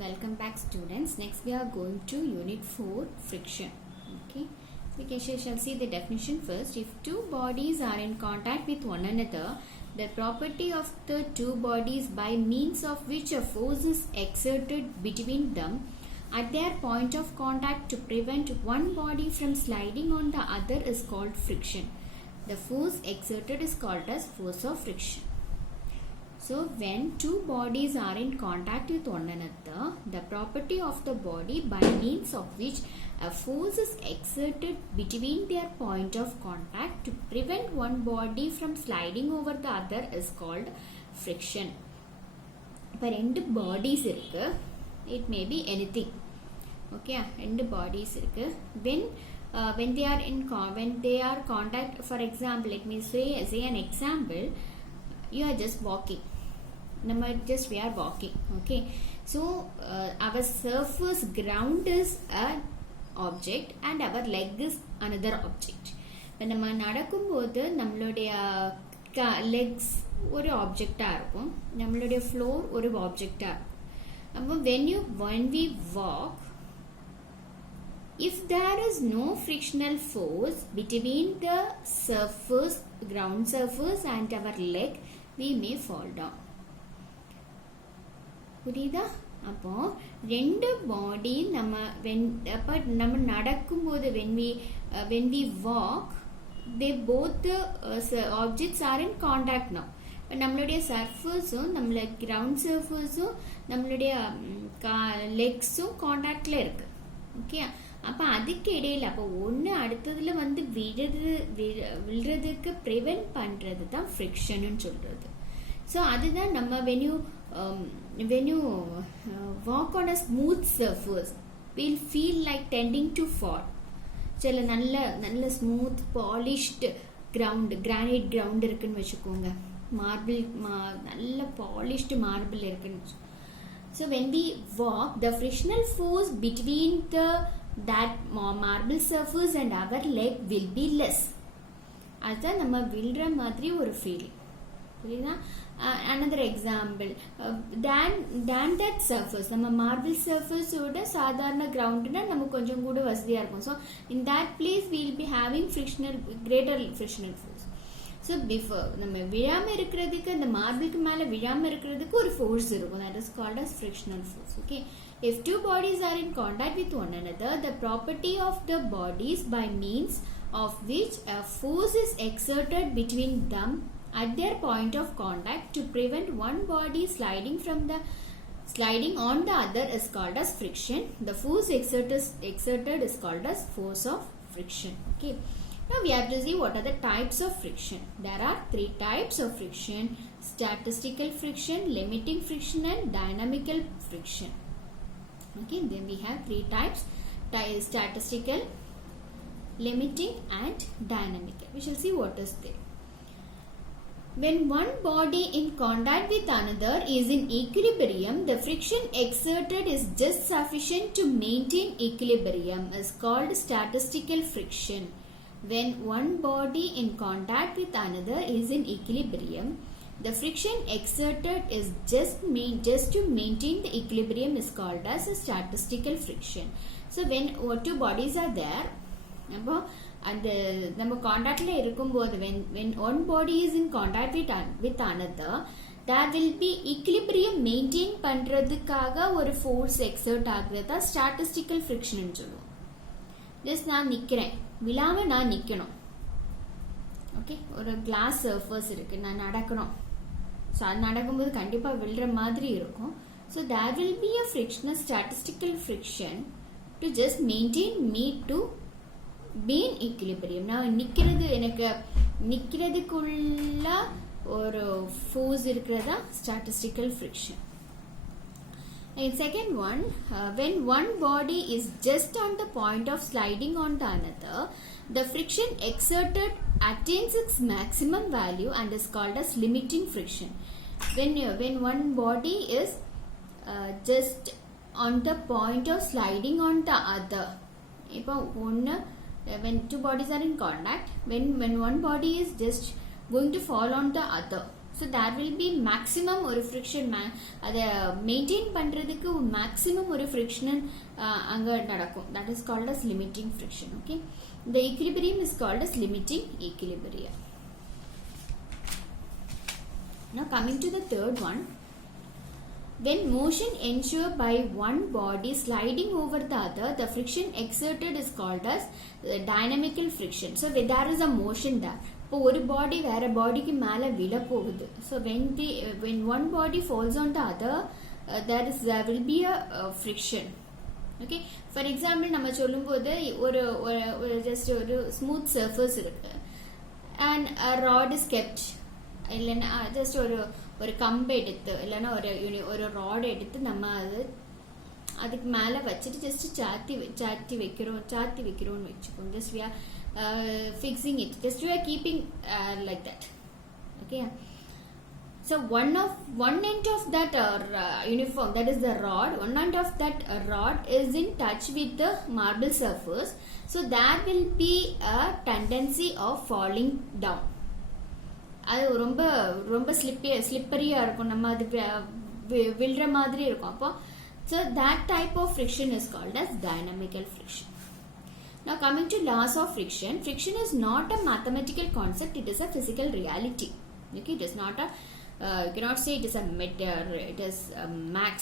Welcome back, students. Next we are going to unit 4, friction. Okay, so we shall see the definition first. If two bodies are in contact with one another, the property of the two bodies by means of which a force is exerted between them at their point of contact to prevent one body from sliding on the other is called friction. The force exerted is called as force of friction. So when two bodies are in contact with one another, the property of the body by means of which a force is exerted between their point of contact to prevent one body from sliding over the other is called friction. இப்போ ரெண்டு bodies இருக்கு. It may be anything. Okay, ரெண்டு bodies இருக்கு. When they are contact, for example, let me say an example. You are just walking. We are walking. Okay, so our surface ground is an object and our leg is another object. இப்போ நம்ம நடக்கும்போது நம்மளுடைய legs ஒரு ஆப்ஜெக்டா இருக்கும், நம்மளுடைய floor ஒரு ஆப்ஜெக்டா இருக்கும். அப்போ when we walk, if there is no frictional force between the ground surface and our leg, we may fall down. புரியுதா? அப்போ ரெண்டு பாடி நம்ம நடக்கும்போது when we walk, they both the objects are in contact now. இப்போ நம்மளுடைய சர்ஃபேஸும் நம்மள ground சர்ஃபேஸும் நம்மளுடைய லெக்ஸும் காண்டாக்ட்ல இருக்கு. ஓகே, அப்போ அதுக்கு இடையில அப்போ ஒன்று அடுத்ததுல விழுறதுக்கு ப்ரிவென்ட் பண்றது தான் ஃப்ரிக்ஷன் சொல்றது. ஸோ அதுதான் நம்ம when you walk on a smooth surface, we'll feel like tending to fall. சில நல்ல ஸ்மூத் பாலிஷ்டு கிரானைட் கிரவுண்ட் இருக்குன்னு வச்சுக்கோங்க, நல்ல பாலிஷ்டு மார்பிள் இருக்குன்னு. So when we walk, the frictional force between that marble surface and our leg will be less. அதுதான் நம்ம விழுற மாதிரி ஒரு ஃபீலிங். புரியுதா? Another example, than that surface, நம்ம மார்பிள் சர்ஃபேஸோட சாதாரண கிரவுண்ட்னா நமக்கு கொஞ்சம் கூட வசதியா இருக்கும். So in that place will be having greater frictional force. So before நம்ம விழாம இருக்கிறதுக்கு, அந்த மார்பிளுக்கு மேலே விழாம இருக்கிறதுக்கு ஒரு ஃபோர்ஸ் இருக்கும். That is called as frictional force. Okay, if two bodies are in contact with one another, the property of the bodies by means of which a force is exerted between them at their point of contact to prevent one body sliding on the other is called as friction. The force exerted is called as force of friction. Okay, now we have to see what are the types of friction. There are 3 types of friction: statistical friction, limiting friction and dynamical friction. Okay, then we have 3 types: statistical, limiting and dynamical. We shall see what is there. When one body in contact with another is in equilibrium, the friction exerted is just sufficient to maintain equilibrium is called statistical friction. When one body in contact with another is in equilibrium, the friction exerted is just to maintain the equilibrium is called as a statistical friction. So when two bodies are there, அந்த நம்ம காண்டாக்ட்ல இருக்கும்போது when one body is in contact with another, there will be equilibrium maintain பண்றதுக்காக ஒரு force exert ஆகுறதா statistical friction ன்னு சொல்லுவோம். Just நான் நிக்கிறேன், விழாம நான் நிக்கணும். ஓகே, ஒரு கிளாஸ் சர்ஃபேஸ் இருக்கு, நான் நடக்கணும். ஸோ அது நடக்கும்போது கண்டிப்பா விழுற மாதிரி இருக்கும். So there will be a frictional statistical friction to just maintain me to be in equilibrium. நான் எனக்கு நிக்கிறதுக்குள்ள ஒரு ஃபோர்ஸ் இருக்கிறதா statistical friction. And second one, when one body is just on the point of sliding on the another, the friction exerted attains its maximum value and is called as limiting friction. When one body is just on the point of sliding on the other, இப்போ when two bodies are in contact, when one body is just going to fall on the other, So there will be maximum or friction அதை maintain பண்றதுக்கு maximum ஒரு friction அங்க நடக்கும். That is called as limiting friction. Okay, the equilibrium is called as limiting equilibrium. Now coming to the third one, when motion ensured by one body sliding over the other, the friction exerted is called as dynamical friction. So when there is a motion there, இப்போ ஒரு பாடி வேற பாடிக்கு மேலே விழ போகுது. So when one body falls on the other, there will be a friction. Okay, for example நம்ம சொல்லும்போது ஒரு ஜஸ்ட் ஒரு ஸ்மூத் சர்ஃபேஸ் இருக்கு அண்ட் ராட் இஸ் கெப்ட், இல்லைன்னா ஜஸ்ட் ஒரு கம்பை எடுத்து இல்லைன்னா ஒரு ராட் எடுத்து நம்ம அதுக்கு மேலே வச்சுட்டு ஜஸ்ட் சாத்தி வைக்கிறோம்னு வச்சுக்கோங்க. Just we are fixing it, just we are keeping like that. Okay, so one end of that uniform, that is the rod, one end of that rod is in touch with the marble surface, so there will be a tendency of falling down. அது ரொம்ப ரொம்ப ஸ்லிப்பரியா இருக்கும், நம்ம அது விழுற மாதிரி இருக்கும். அப்போ so that type of friction is called as dynamical friction. Now coming to laws of friction, friction is not a mathematical concept, it is a physical reality. Okay, it is not a you cannot say it is a meter, it is a max.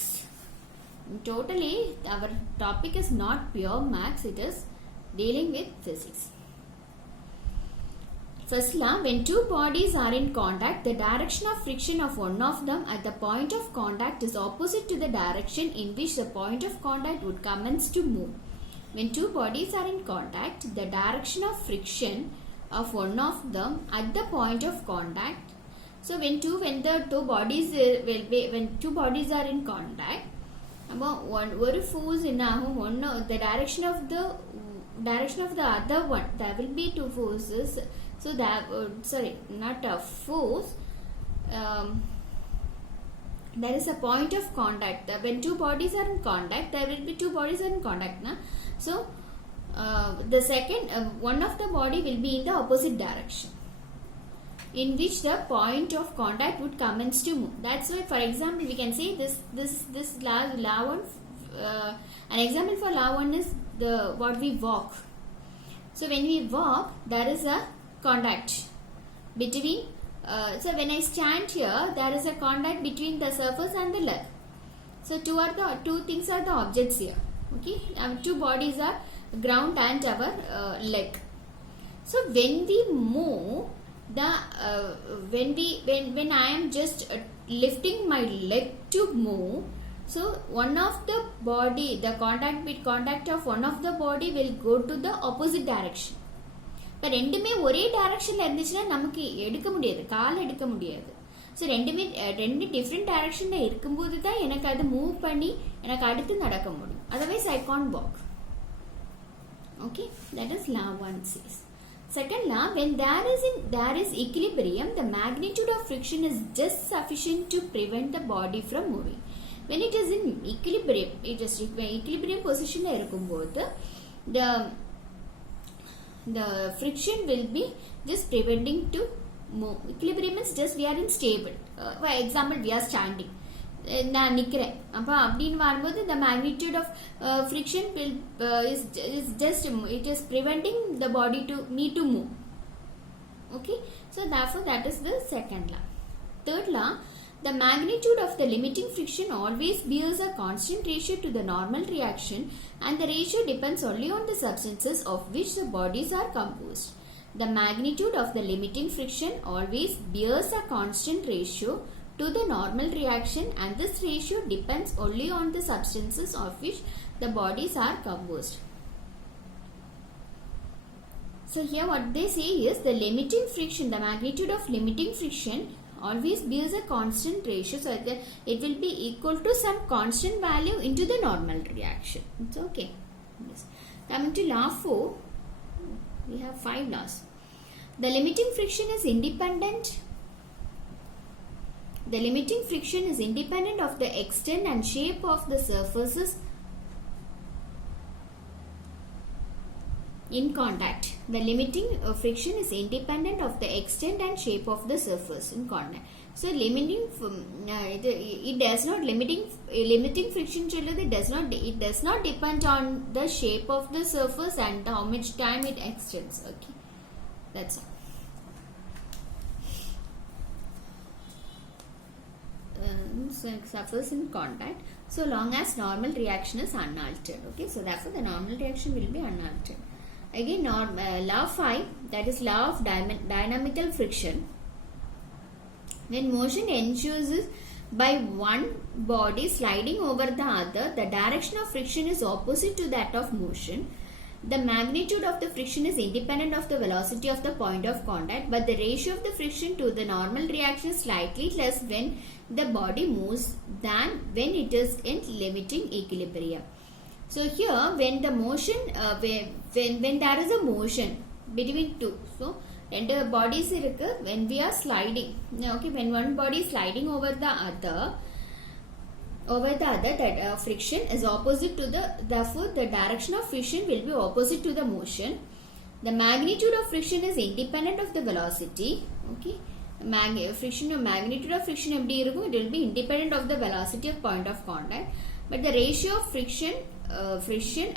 Totally our topic is not pure max, it is dealing with physics. First law, when two bodies are in contact, the direction of friction of one of them at the point of contact is opposite to the direction in which the point of contact would commence to move. When two bodies are in contact, the direction of friction of one of them at the point of contact. So when two bodies are in contact, one force in the direction of the other one, there will be two forces. So that not a force. There is a point of contact. When two bodies are in contact, there will be two bodies are in contact. Na? So the second one of the body will be in the opposite direction in which the point of contact would commence to move. That's why, for example, we can say this law one. An example for law one is what we walk. So when we walk, there is a contact between. So when I stand here, there is a contact between the surface and the leg. So two things are the objects here. Okay, two bodies are ground and our leg. So when we move, when I am just lifting my leg to move, so one of the body, the contact of one of the body will go to the opposite direction. இப்போ ரெண்டுமே ஒரே டைரக்ஷன்ல இருந்துச்சுன்னா நமக்கு எடுக்க முடியாது, கால் எடுக்க முடியாது. ஸோ ரெண்டு டிஃப்ரெண்ட் டைரக்ஷன்ல இருக்கும்போது தான் எனக்கு அது மூவ் பண்ணி எனக்கு அடுத்து நடக்க முடியும். Otherwise I can't walk. Okay, that is law 1 says. Second law, when there is equilibrium, the magnitude of friction is just sufficient to prevent the body from moving. When it is in equilibrium, equilibrium position இருக்கும்போது the friction will be just preventing to move. Equilibrium is just we are in stable. For example, we are standing. நான் நிக்கிறேன், அப்போ அப்படின்னு வரும்போது the magnitude of friction will is just it is preventing the body to need to move. Okay, so therefore that is the second law. Third law, the magnitude of the limiting friction always bears a constant ratio to the normal reaction, and the ratio depends only on the substances of which the bodies are composed. The magnitude of the limiting friction always bears a constant ratio to the normal reaction, and this ratio depends only on the substances of which the bodies are composed. So here what they say is the limiting friction, the magnitude of limiting friction always bears a constant ratio, so that it will be equal to some constant value into the normal reaction. It's okay. Yes. Coming to law 4, we have 5 laws. The limiting friction is independent. The limiting friction is independent of the extent and shape of the surfaces in contact. The limiting friction is independent of the extent and shape of the surface in So limiting it does not limiting friction it does not depend on the shape of the surface and how much time it extends. Okay, that's all. Suffers in contact so long as normal reaction is unaltered. Okay, so therefore the normal reaction will be unaltered. Again, law 5, that is law of dynamical friction. When motion ensues by one body sliding over the other, the direction of friction is opposite to that of motion. The magnitude of the friction is independent of the velocity of the point of contact, but the ratio of the friction to the normal reaction is slightly less when the body moves than when it is in limiting equilibrium. So here, when the motion, when there is a motion between two, so and the bodies when we are sliding, okay, when one body is sliding over the other, that friction is opposite to therefore the direction of friction will be opposite to the motion. The magnitude of friction is independent of the velocity. Okay, magnitude of friction it will be independent of the velocity of point of contact, but the ratio of friction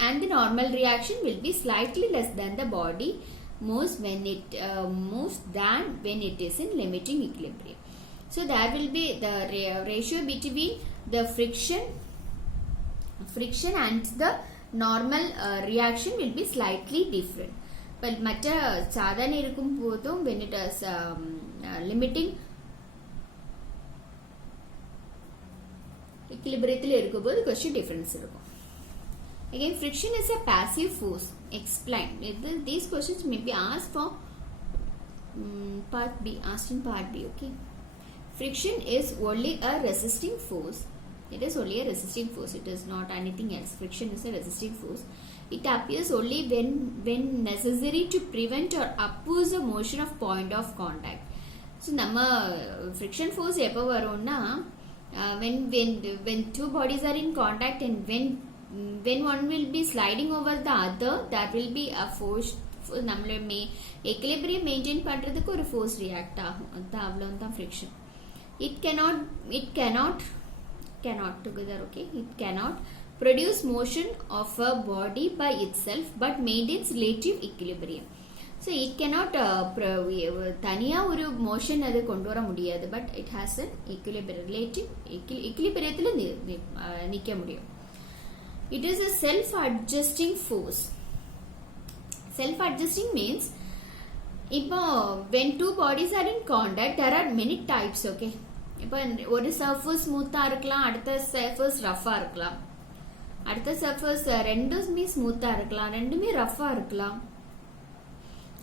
and the normal reaction will be slightly less than the body moves when it moves than when it is in limiting equilibrium. So there will be the ratio between the friction and the normal reaction will be slightly different. But மற்ற சாதாரண இருக்கும் போதும் when it is limiting equilibrium இருக்கும்போது கொஞ்சம் difference இருக்கும். Again, friction is a passive force. Explain. These questions may be asked for part B, asked in part B. Okay. Friction is only a resisting force. It is only a resisting force. It is not anything else. Friction is a resisting force. It appears only when necessary to prevent or oppose the motion of point of contact. So, nama friction force epa varona when two bodies are in contact and when one will be sliding over the other, that will be a force. நம்மள equilibrium maintain பண்றதுக்கு ஒரு force react ஆகும். அது அவ்வளவுதான் friction. It cannot together. Okay, it cannot produce motion of a body by itself but maintains relative equilibrium. So it cannot தனியா ஒரு motion அது கொண்டு வர முடியாது, but it has an equilibrium, relative equilibriumல நிக்க முடியும். It is a self-adjusting force. Self-adjusting means when two bodies are in contact, there are many types. Okay, ஒரு surface ஸ்மூத்தா இருக்கலாம், அடுத்த surface ரஃபா இருக்கலாம், அடுத்த surface ரெண்டுமே ஸ்மூத்தா இருக்கலாம், ரெண்டுமே ரஃபா இருக்கலாம்.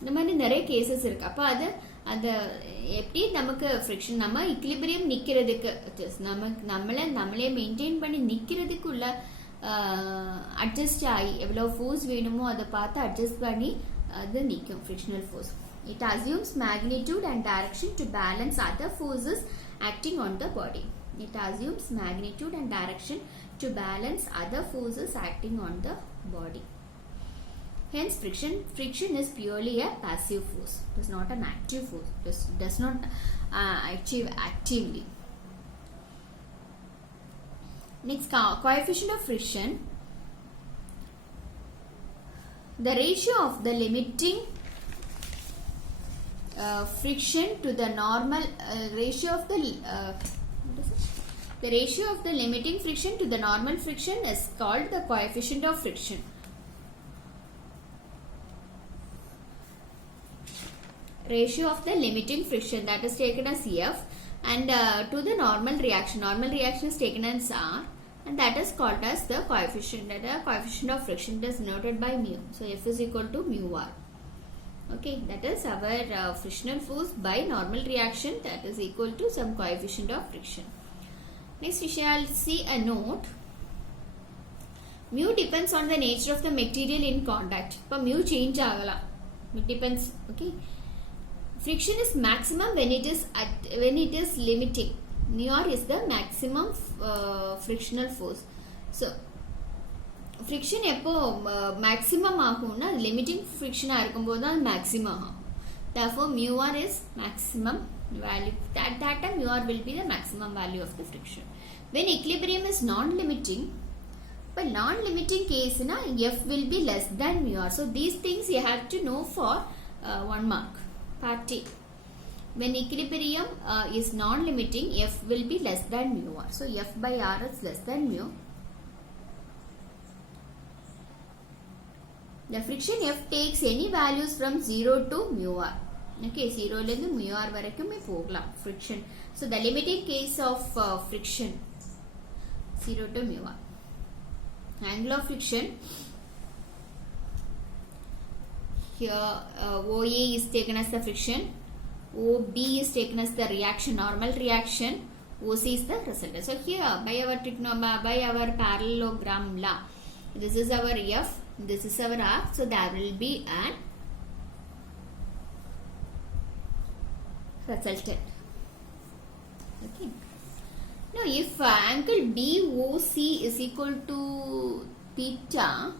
இந்த மாதிரி நிறைய கேசஸ் இருக்கு. அப்ப அது எப்படி நமக்கு friction நம்ம equilibrium நிக்கிறதுக்கு நம்மளே மெயின்டைன் பண்ணி நிக்கிறதுக்குள்ள அட்ஜஸ்ட் ஆகி எவ்வளோ ஃபோர்ஸ் வேணுமோ அதை பார்த்து அட்ஜஸ்ட் பண்ணி அது நிற்கும் frictional force. It assumes magnitude and direction to balance other forces acting on the body. It assumes magnitude and direction to balance other forces acting on the body. Hence, friction is purely a passive force. It is not an active force. It does not achieve actively. Next, coefficient of friction. The ratio of the limiting friction to the normal ratio of the ratio of the limiting friction to the normal friction is called the coefficient of friction. Ratio of the limiting friction, that is taken as F, and to the normal reaction is taken as R, and that is called as the coefficient. That the coefficient of friction is denoted by mu. So F is equal to mu R. Okay, that is our frictional force by normal reaction, that is equal to some coefficient of friction. Next we shall see a note. Mu depends on the nature of the material in contact. But mu change agala. It depends. Okay. Friction is maximum when it is limiting. Mu R is the maximum frictional force. So friction எப்போ maximum ஆகும்னா limiting friction இருக்கும்போது தான் maximum ஆகும். Therefore mu R is maximum value, at that time mu r will be the maximum value of the friction. When equilibrium is non-limiting, by non-limiting case na f will be less than mu r. So these things you have to know for 1 mark. Part A. When equilibrium is non-limiting, f will be less than mu r. So f by r is less than mu. The friction f takes any values from 0 to mu r. Okay, 0 lende mu r varaikume pogala friction. So the limiting case of friction 0 to mu r. Angle of friction, here OA is taken as the friction, OB is taken as the reaction, normal reaction, OC is the resultant. So here by our parallelogram law, this is our F, this is our R, so there will be an resultant. Okay. Now if angle BOC is equal to theta,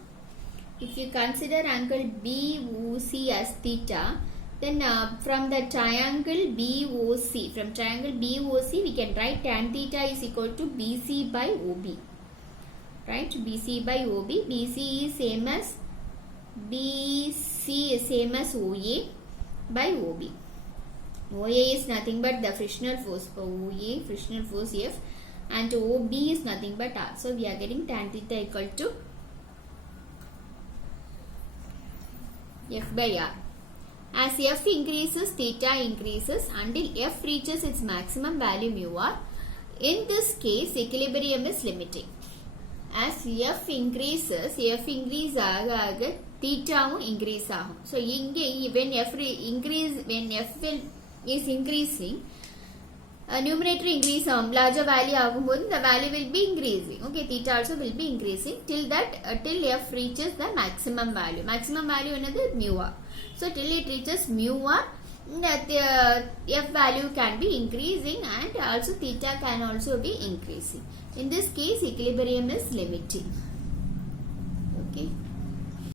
if you consider angle BOC as theta, then from the triangle BOC, we can write tan theta is equal to BC by OB. Right? BC by OB. BC is same as OA by OB. OA is nothing but the frictional force, OA frictional force F, and OB is nothing but R. So we are getting tan theta equal to F by R. As F increases, theta increases until F reaches its maximum value mu R. In this case, equilibrium is limiting. As F increases ஆக theta increase ஆகும். So when F is increasing, numerator increase larger value ஆகும்போது the value will be increasing. Okay, theta also will be increasing till F reaches the maximum value. Maximum value என்னது mu r. So till it reaches mu r, the F value can be increasing and also theta can also be increasing. In this case, equilibrium is limiting. Okay.